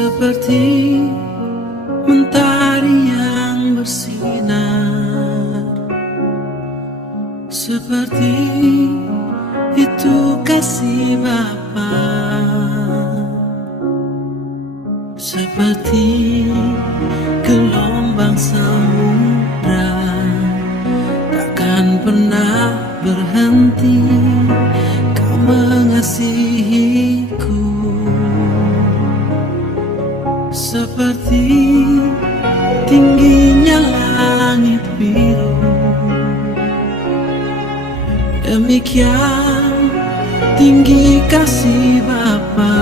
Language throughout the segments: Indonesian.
Seperti mentari yang bersinar, seperti itu kasih Bapa, seperti gelombang samudra takkan pernah berhenti Kau mengasihiku. Seperti tingginya langit biru, demikian tinggi kasih Bapa.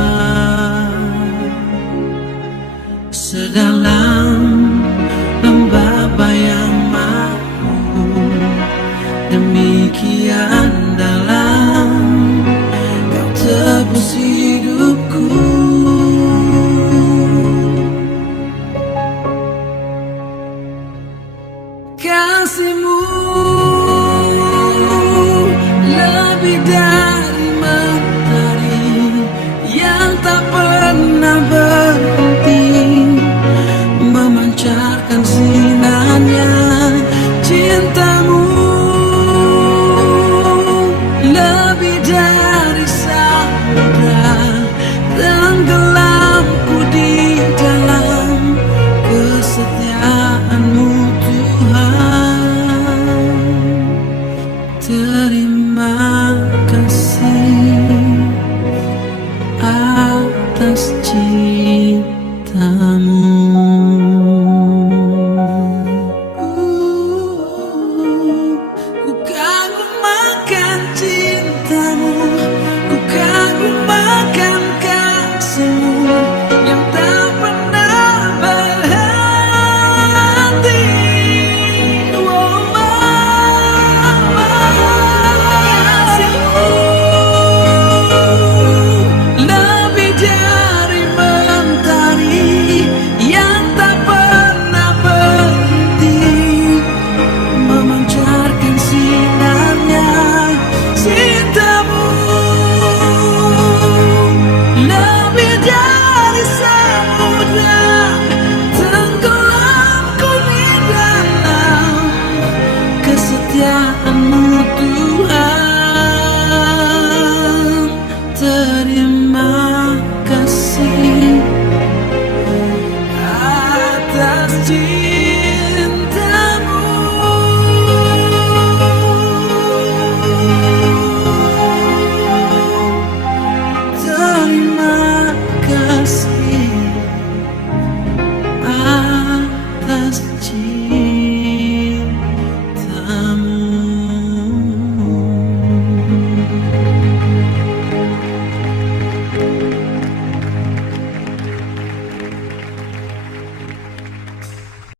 Sedalam lembah bayang mahu, demikian dalam Kau tebus hidupku. Kasih-Mu lebih dari mentari yang tak pernah berhenti memancarkan sinarnya. Cinta-Mu lebih dari samudra, tenggelamku di dalam kesetiaan-Mu. Terima kasih atas cinta-Mu.